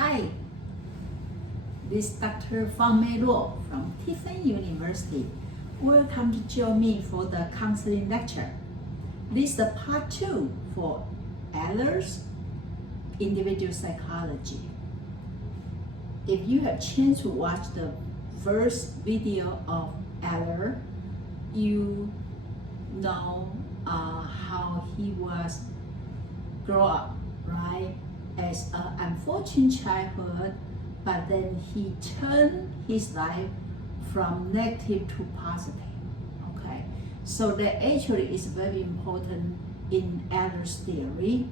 Hi, this is Dr. Fang-Mei Law from Tiffin University. Welcome to join me for the counseling lecture. This is the part 2 for Adler's individual psychology. If you have chance to watch the first video of Adler, you know how he was grow up, right? As an unfortunate childhood, but then he turned his life from negative to positive. Okay, so that actually is very important in Adler's theory.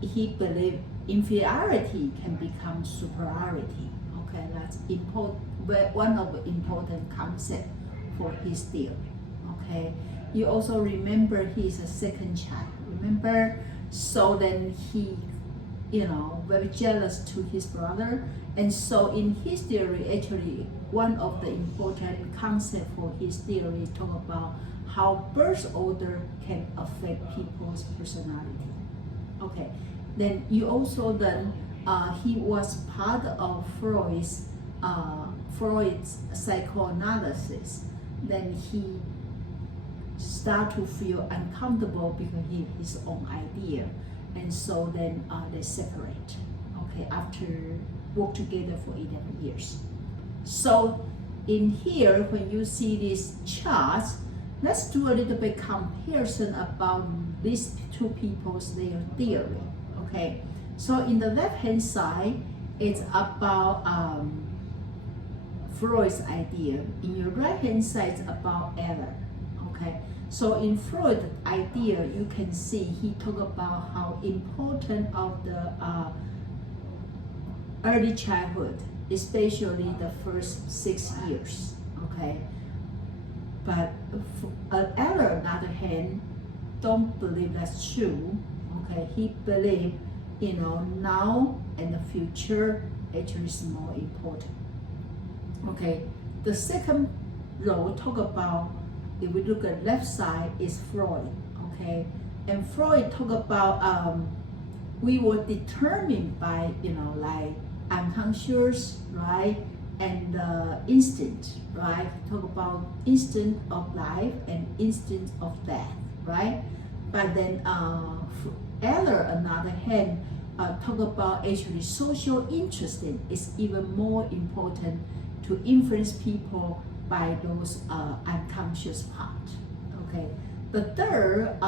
He believed inferiority can become superiority. Okay, that's important. One of the important concepts for his theory. Okay, you also remember he's a second child. Remember, so then he very jealous to his brother, and so in his theory, actually one of the important concepts for his theory talk about how birth order can affect people's personality. Okay, then you also he was part of Freud's psychoanalysis. Then he start to feel uncomfortable because he his own idea. And so then they separate, okay, after work together for 11 years. So in here, when you see these charts, let's do a little bit comparison about these two people's their theory, okay? So in the left-hand side, it's about Freud's idea. In your right-hand side, it's about Adler, okay? So in Freud's idea, you can see he talk about how important of the early childhood, especially the first 6 years, okay? But Adler, on the other hand, don't believe that's true, okay? He believe, now and the future actually is more important, okay? The second row talk about, if we look at left side, is Freud, okay? And Freud talk about we were determined by like unconscious, right, and instinct, right? Talk about instinct of life and instinct of death, right? But then Adler, on the other hand, talk about actually social interest is even more important to influence people by those unconscious part. Okay. The third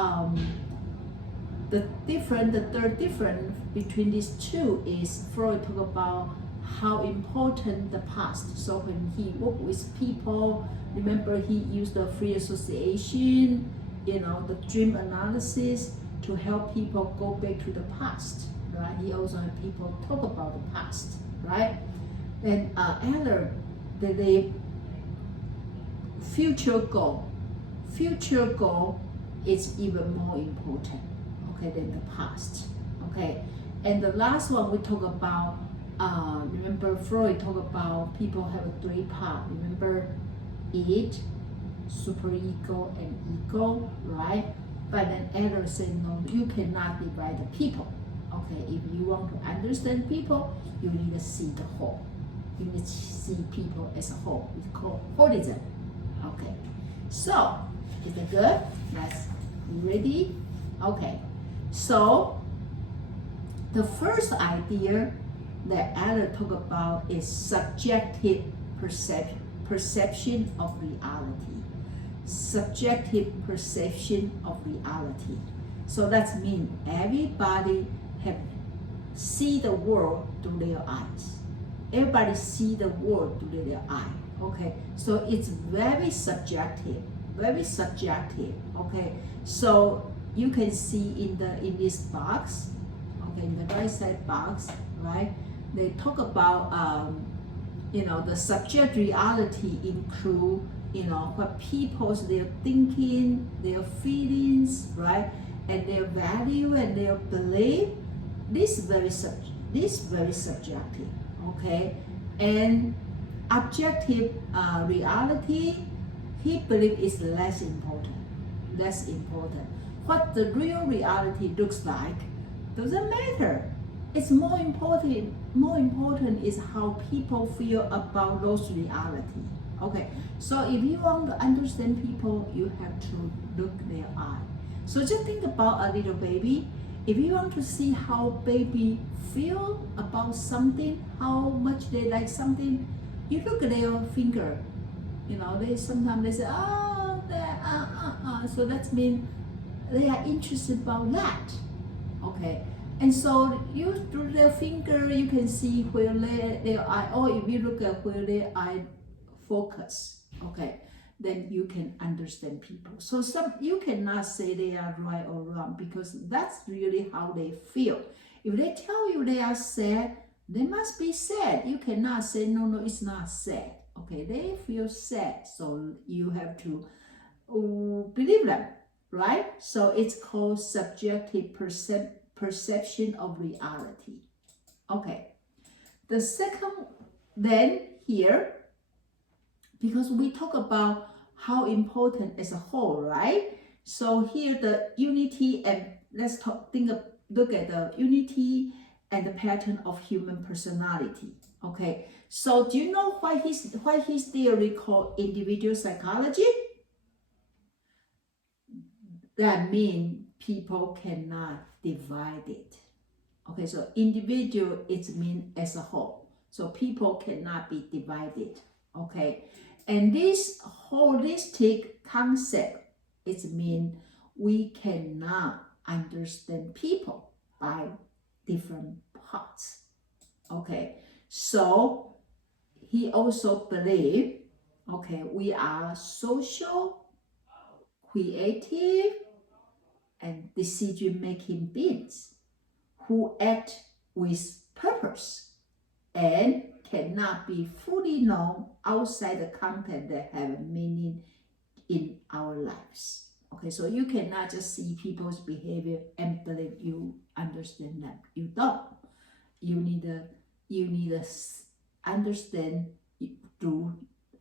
difference between these two is Freud talk about how important the past. So when he worked with people, remember he used the free association, the dream analysis to help people go back to the past, right? He also had people talk about the past, right? And Adler, they future goal is even more important, okay, than the past, okay. And the last one we talk about, remember Freud talk about people have 3 parts. Remember, id, superego, and ego, right? But then Adler said no, you cannot divide the people. Okay, if you want to understand people, you need to see the whole. You need to see people as a whole. It's called holism. Okay, so is it good? Yes. You ready? Okay. So the first idea that Adler talk about is subjective perception of reality. Subjective perception of reality. So that means everybody have see the world through their eyes. Everybody see the world through their eye. Okay, so it's very subjective, okay? So you can see in this box, okay, in the right side box, right? They talk about, the subject reality include, what people's their thinking, their feelings, right? And their value and their belief. This very subjective, okay? And objective reality, he believes is less important. What the real reality looks like doesn't matter. It's more important. More important is how people feel about those reality. Okay, so if you want to understand people, you have to look their eye. So just think about a little baby. If you want to see how baby feel about something, how much they like something, you look at their finger. You know, they sometimes they say, oh, so that means they are interested about that. Okay, and so you through their finger you can see where their eye, or if you look at where their eye focus, okay, then you can understand people. So some you cannot say they are right or wrong because that's really how they feel. If they tell you they are sad, they must be sad. You cannot say no, it's not sad. Okay, they feel sad, so you have to believe them, right? So it's called subjective perception of reality. Okay, the second, then here, because we talk about how important as a whole, right? So here the unity, and let's look at the unity and the pattern of human personality. Okay, so do you know why his theory called individual psychology? That means people cannot divide it. Okay, so individual, it means as a whole. So people cannot be divided. Okay, and this holistic concept, it means we cannot understand people by different parts. Okay, so he also believed, okay, we are social, creative, and decision-making beings who act with purpose and cannot be fully known outside the content that have meaning in our lives. Okay, so you cannot just see people's behavior and believe you understand them. You don't. You need to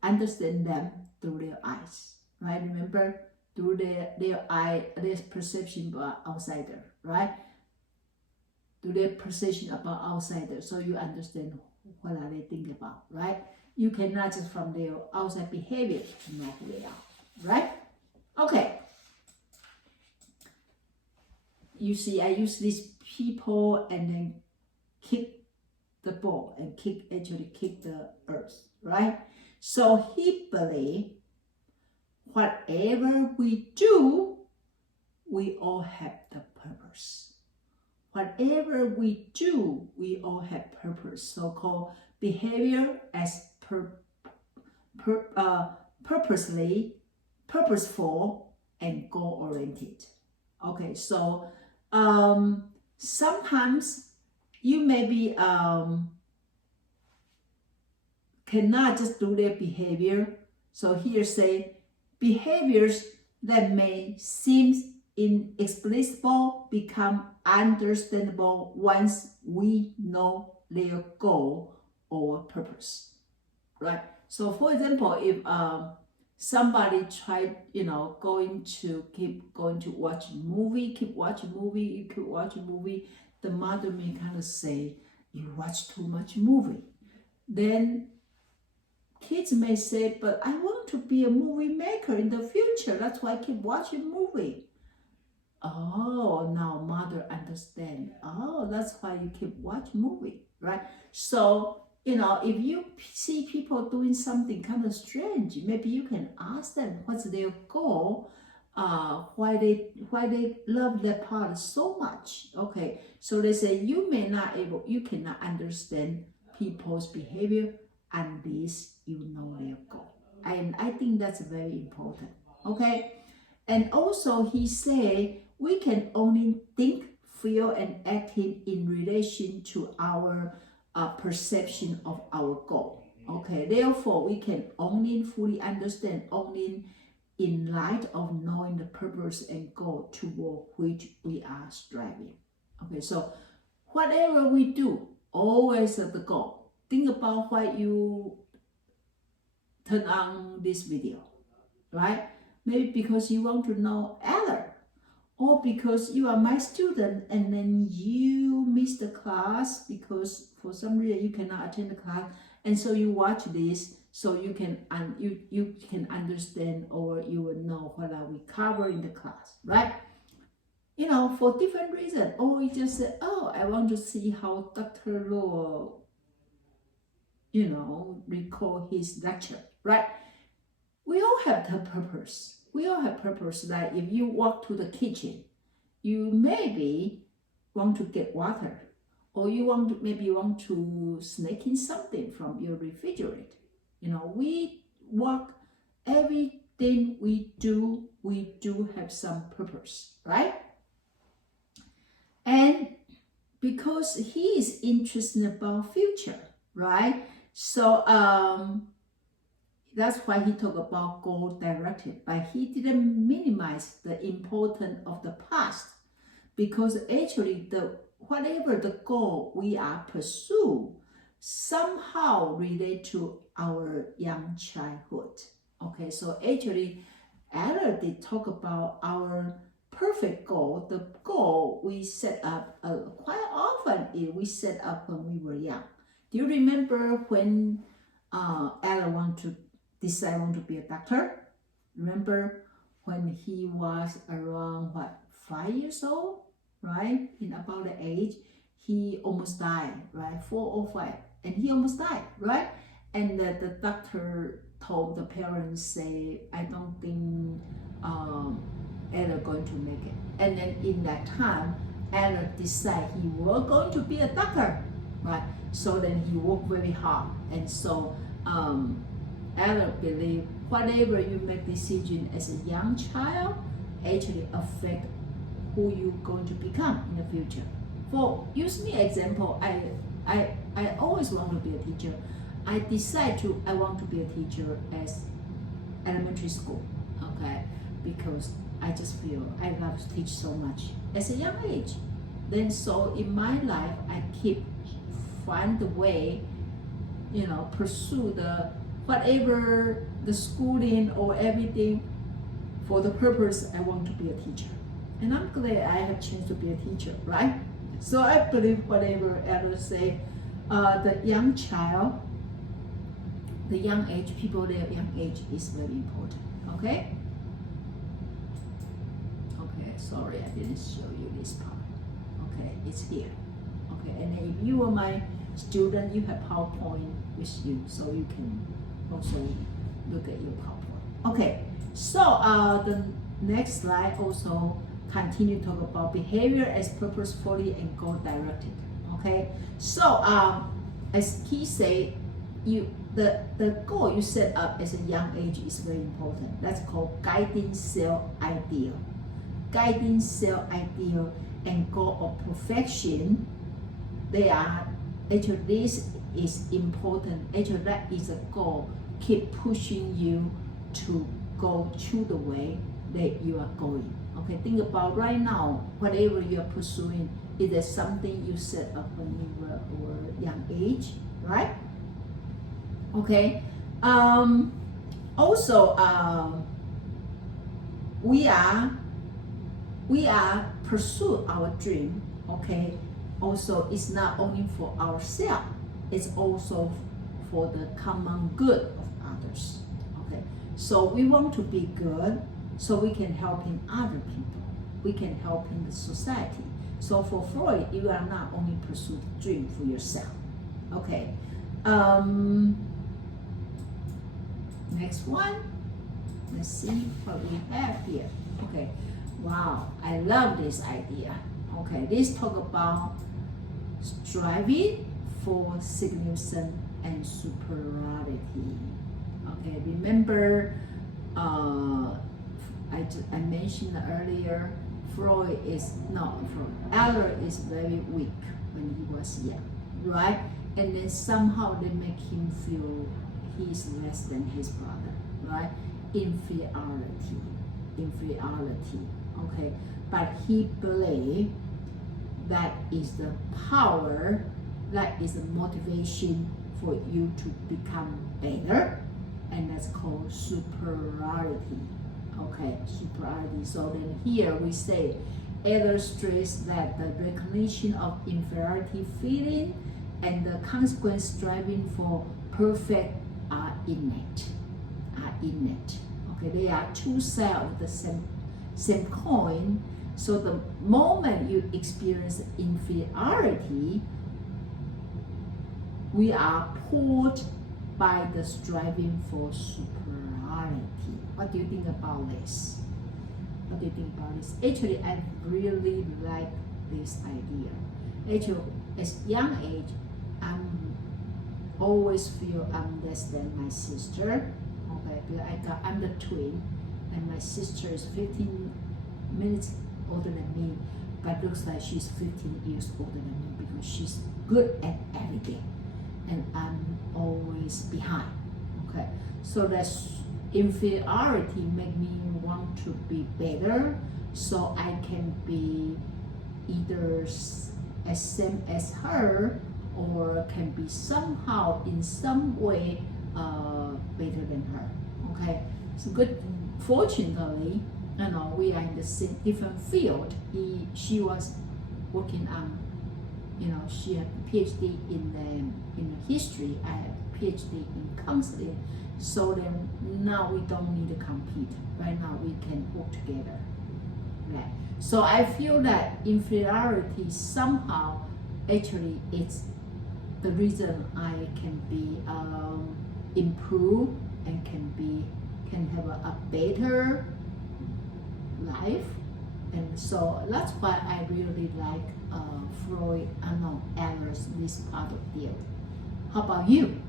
understand them through their eyes, right? Remember, through their eye, their perception about outsider, right? Through their perception about outsider, so you understand what are they thinking about, right? You cannot just from their outside behavior know who they are, right? Okay. You see, I use these people and then kick the ball and kick the earth, right? So he believed whatever we do, we all have the purpose. Whatever we do, we all have purpose. So-called behavior as purposeful, and goal-oriented. Okay, so sometimes you maybe cannot just do their behavior. So here say behaviors that may seem inexplicable become understandable once we know their goal or purpose, right? So for example, if somebody tried, keep going to watch movie, the mother may kind of say, you watch too much movie. Then kids may say, but I want to be a movie maker in the future. That's why I keep watching movie. Oh, now mother understand. Oh, that's why you keep watching movie, right? So, if you see people doing something kind of strange, maybe you can ask them what's their goal, why they love that part so much. Okay, so they say you cannot understand people's behavior unless you know their goal. And I think that's very important. Okay, and also he say we can only think, feel, and act in relation to our perception of our goal. Okay, therefore we can only fully understand only in light of knowing the purpose and goal toward which we are striving. Okay, so whatever we do, always have the goal. Think about why you turn on this video, right? Maybe because you want to know Adler, or because you are my student and then you miss the class because for some reason you cannot attend the class, and so you watch this so you can you can understand, or you will know what we cover in the class, right? You know, for different reasons. Or you just say, oh, I want to see how Dr. Law, you know, recall his lecture, right? We all have the purpose. We all have purpose. Like if you walk to the kitchen, you maybe want to get water, or you maybe want to sneak in something from your refrigerator. You know, we walk, everything we do have some purpose, right? And because he is interested about future, right? So that's why he talked about goal directed, but he didn't minimize the importance of the past, because actually whatever the goal we are pursue somehow relate to our young childhood. Okay, so actually Adler did talk about our perfect goal, the goal we set up quite often we set up when we were young. Do you remember when Adler want to be a doctor? Remember when he was around 5 years old, right? In about the age, he almost died, right? 4 or 5, and he almost died, right? And the doctor told the parents, say, I don't think Adler going to make it. And then in that time, Adler decided he was going to be a doctor, right? So then he worked very hard, and so Adler believed whatever you make decision as a young child actually affect who you're going to become in the future. For use me example, I always want to be a teacher. I want to be a teacher as elementary school, okay, because I just feel I love to teach so much as a young age. Then so in my life, I find the way, you know, pursue the whatever the schooling or everything for the purpose I want to be a teacher. And I'm glad I have a chance to be a teacher, right? So I believe whatever Adler say, the young child, the young age, people their young age is very important, okay? Okay, sorry I didn't show you this part. Okay, it's here. Okay, and then if you are my student, you have PowerPoint with you, so you can also look at your PowerPoint. Okay, so the next slide also continue to talk about behavior as purposefully and goal directed. Okay, so as he said, the goal you set up as a young age is very important. That's called guiding self ideal. Guiding self ideal and goal of perfection, they are actually, this is important. Actually, that is a goal. Keep pushing you to go through the way that you are going. Okay, think about right now, whatever you are pursuing, is there something you set up when you were young age, right? Okay. Also, we are pursue our dream. Okay. Also, it's not only for ourselves; it's also for the common good of others. Okay. So we want to be good, so we can help in other people. We can help in the society. So for Freud, you are not only pursue the dream for yourself. Okay. Next one. Let's see what we have here. Okay. Wow, I love this idea. Okay, let's talk about striving for significance and superiority. Okay, remember I mentioned earlier, Adler is very weak when he was young, right? And then somehow they make him feel he's less than his brother, right? Inferiority. Okay, but he believed that is the power, that is the motivation for you to become better, and that's called superiority. Okay, superiority. So then here we say Adler stressed that the recognition of inferiority feeling and the consequent striving for perfect are innate. Okay, they are two sides of the same coin. So the moment you experience inferiority, we are pulled by the striving for superiority. What do you think about this? What do you think about this? Actually, I really like this idea. Actually, as young age, I'm always feel I'm less than my sister. Okay, because I'm the twin, and my sister is 15 minutes older than me, but looks like she's 15 years older than me because she's good at everything, and I'm always behind. Okay, so that's inferiority make me want to be better, so I can be either as same as her or can be somehow in some way better than her. Okay, so good. Fortunately, we are in the same different field. She was working on, she had a PhD in history. I had a PhD in counseling. So then now we don't need to compete. Right now we can work together. Right. So I feel that inferiority somehow actually it's the reason I can be improve and can have a better life, and so that's why I really like Adler's this part of theory. How about you?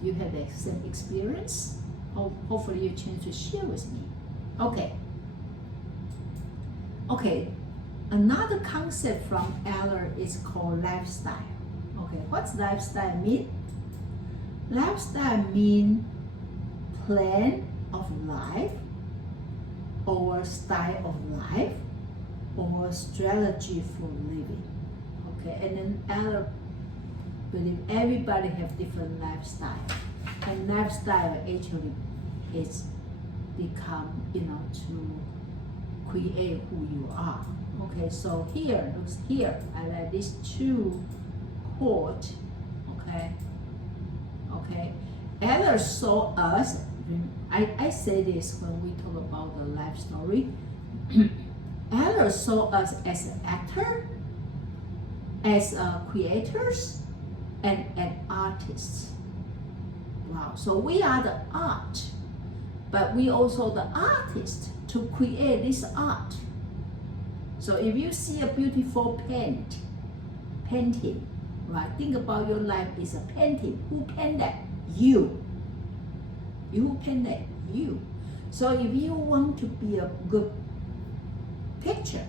Do you have the same experience? Hopefully you chance to share with me. Okay. Another concept from Adler is called lifestyle. Okay, what's lifestyle mean? Lifestyle mean plan of life, or style of life, or strategy for living. Okay, and then Adler believe everybody have different lifestyle, and lifestyle actually is become to create who you are. Okay, so here I like these two quote. Okay, Adler saw us. I say this when we talk about the life story. Adler saw us as an actor, as creators, and as artists. Wow! So we are the art, but we also the artist to create this art. So if you see a beautiful painting, right? Think about your life is a painting. Who painted that? You. You paint that. You. So if you want to be a good picture,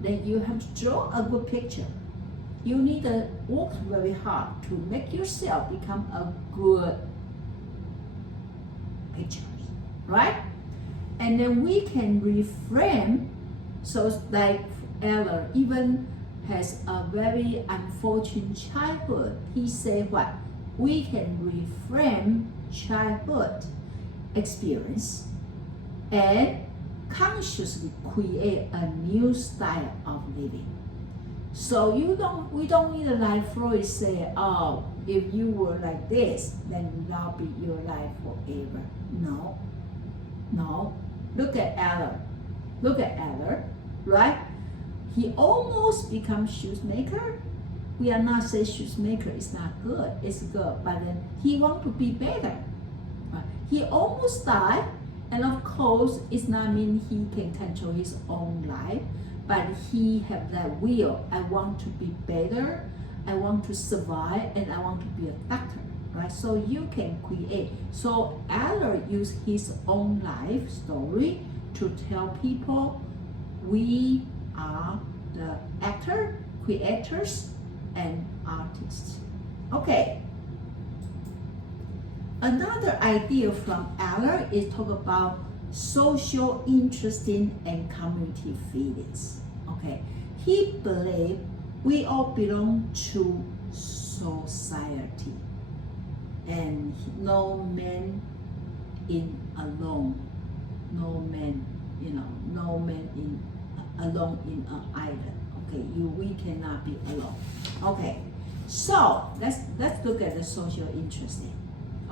then you have to draw a good picture. You need to work very hard to make yourself become a good picture, right? And then we can reframe. So like Adler even has a very unfortunate childhood. He said what? We can reframe childhood experience and consciously create a new style of living. So we don't need to like Freud say, oh, if you were like this, then that'll be your life forever. No. Look at Adler, right? He almost becomes shoemaker. We are not saying shoemaker is not good. It's good, but then he want to be better. He almost died, and of course, it's not mean he can control his own life, but he have that will. I want to be better. I want to survive, and I want to be a doctor. Right? So you can create. So Adler used his own life story to tell people we are the actor, creators, and artists. Okay. Another idea from Adler is talk about social interesting and community feelings. Okay. He believed we all belong to society, and no man in alone, no man no man alone in an island. Okay, we cannot be alone. Okay, so let's look at the social interesting.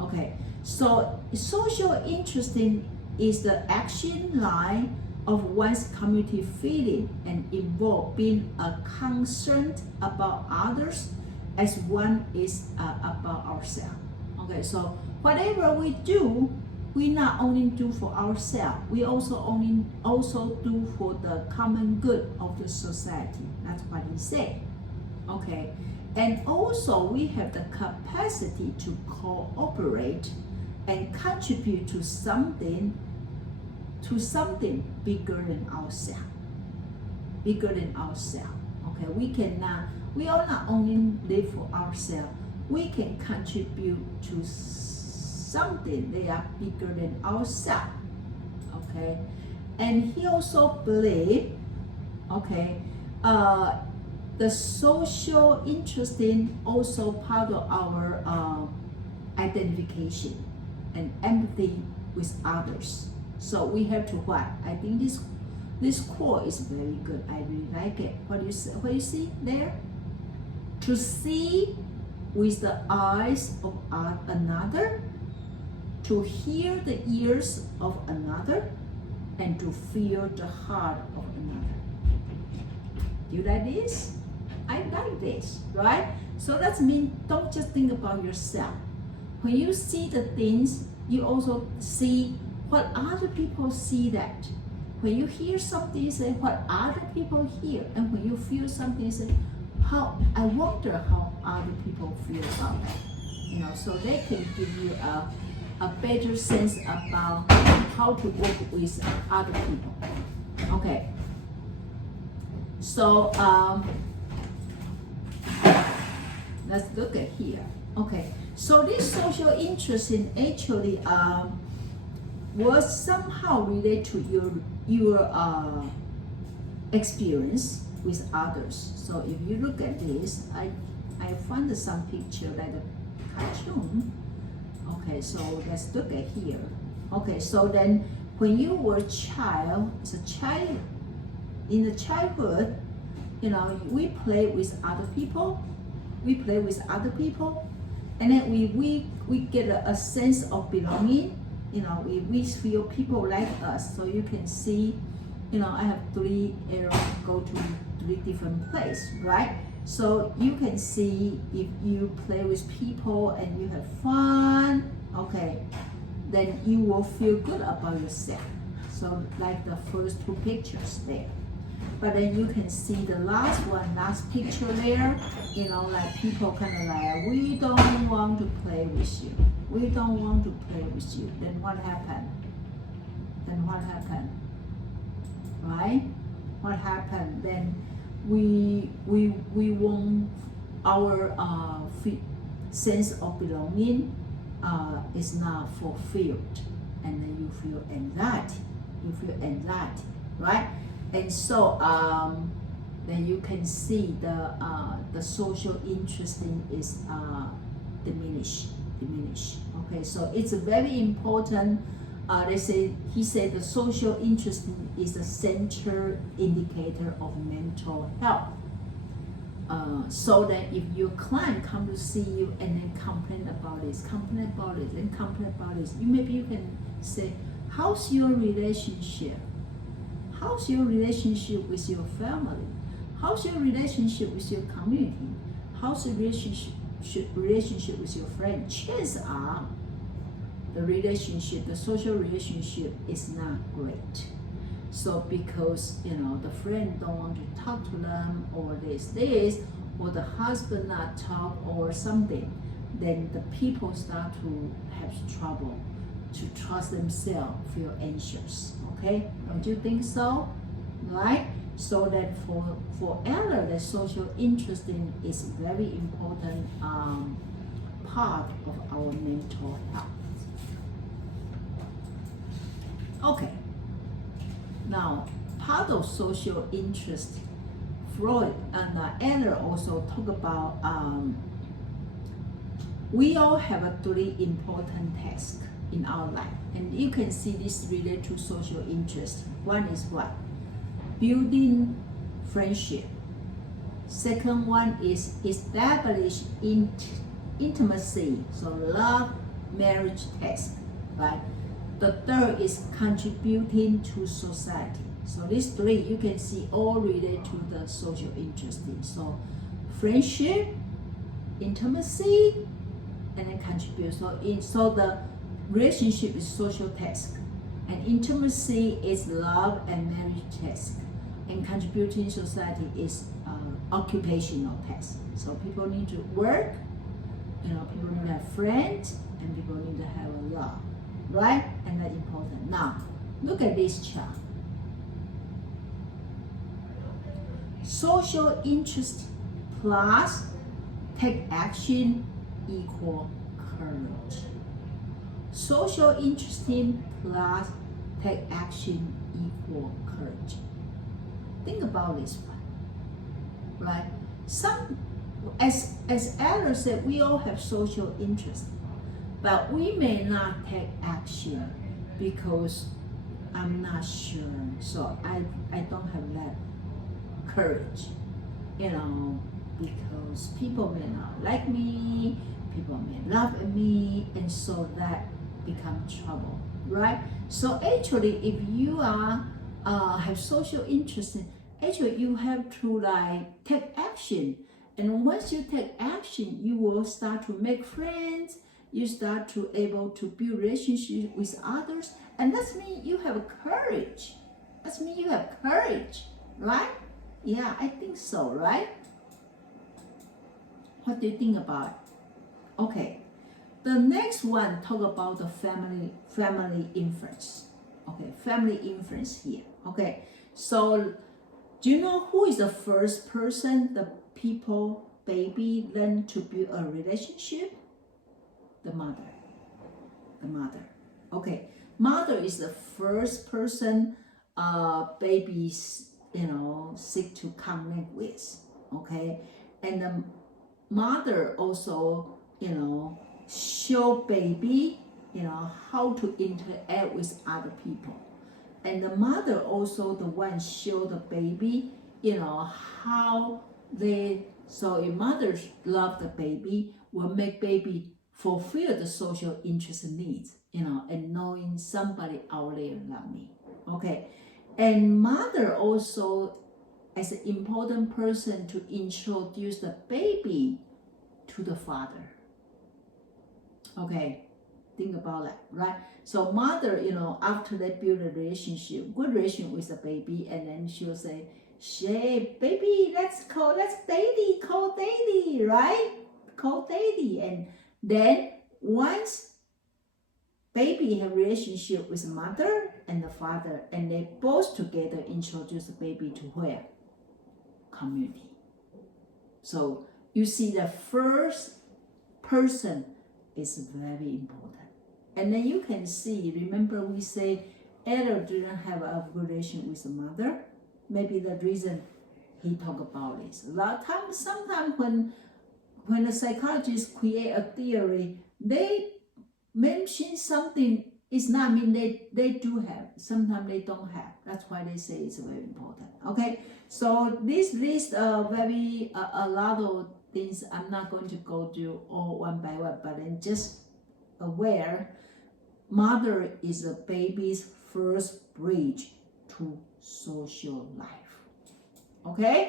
Okay, so social interesting is the action line of one's community feeling and involve being concerned about others as one is about ourselves. Okay, so whatever we do, we not only do for ourselves, we also do for the common good of the society. That's what he said. Okay, and also we have the capacity to cooperate and contribute to something bigger than ourselves. Bigger than ourselves. Okay, we all not only live for ourselves, we can contribute to something that are bigger than ourselves. Okay, and he also believed, okay, the social interesting also part of our identification and empathy with others. So we have to what? I think this quote is very good. I really like it. What you see there? To see with the eyes of another, to hear the ears of another, and to feel the heart of another. Do you like this? I like this, right? So that means don't just think about yourself. When you see the things, you also see what other people see that. When you hear something, you say what other people hear. And when you feel something, you say, I wonder how other people feel about that. So they can give you a better sense about how to work with other people. Okay. So let's look at here. Okay. So this social interest in actually was somehow related to your experience with others. So if you look at this, I found some picture like a cartoon. Okay, so let's look at here. Okay, so then when you were a child, in the childhood, we play with other people. And then we get a sense of belonging. We feel people like us. So you can see, I have 3 arrows go to 3 different places, right? So you can see if you play with people and you have fun, okay, then you will feel good about yourself. So like the first 2 pictures there. But then you can see the last picture there, like people kind of like, we don't want to play with you. We don't want to play with you. Then what happened? Right? What happened? Then we want our sense of belonging is not fulfilled, and then you feel anxiety, right? And so then you can see the social interest is diminished. Okay, so it's a very important. He said the social interest is the central indicator of mental health. So that if your client come to see you and then complain about this, maybe you can say, how's your relationship? How's your relationship with your family? How's your relationship with your community? How's your relationship with your friend? Chances are the social relationship is not great. So because the friend don't want to talk to them, or this, or the husband not talk or something, then the people start to have trouble to trust themselves, feel anxious. Okay, don't you think so? Right? So that for Adler, the social interest is very important part of our mental health. Okay. Now, part of social interest, Freud and Adler also talk about we all have 3 important tasks. in our life. And you can see this related to social interest. One is what? Building friendship. Second one is establish intimacy, so love, marriage test, right? The third is contributing to society. So these three you can see all related to the social interest. So friendship, intimacy, and then contribute. So the relationship is social task, and intimacy is love and marriage task, and contributing to society is occupational task. So people need to work, people need to have friends, and people need to have a love, right? And that's important. Now, look at this chart. Social interest plus take action equal courage. Social interest plus take action equal courage. Think about this one, right? As Adler said, we all have social interest, but we may not take action because I'm not sure. So I don't have that courage, because people may not like me, people may laugh at me, and so that becomes trouble, right? So actually, if you have social interest, actually you have to take action. And once you take action, you will start to make friends, you start to able to build relationships with others, and that means you have courage. That means you have courage, right? Yeah, I think so, right? What do you think about it? Okay, the next one talk about the family influence. Okay, family influence here. Okay, so do you know who is the first person the baby learn to build a relationship? The mother. The mother. Okay, mother is the first person babies seek to connect with. Okay, and the mother also show baby how to interact with other people, and the mother also the one show the baby how they. So if mothers love the baby, will make baby fulfill the social interest needs, and knowing somebody out there love me. Okay, and mother also as an important person to introduce the baby to the father. Okay, think about that, right? So mother, after they build a relationship, good relationship with the baby, and then she'll say, "Hey, baby, let's daddy, call daddy, right? Call daddy." And then once baby have relationship with mother and the father, and they both together introduce the baby to where? Community. So you see the first person is very important. And then you can see, remember we say Adler didn't have a good relation with the mother. Maybe the reason he talk about this. A lot of times, sometimes when a psychologist create a theory, they mention something, it's not mean they do have. Sometimes they don't have. That's why they say it's very important. Okay, so this list very a lot of things. I'm not going to go through all one by one, but then just aware, mother is a baby's first bridge to social life. Okay.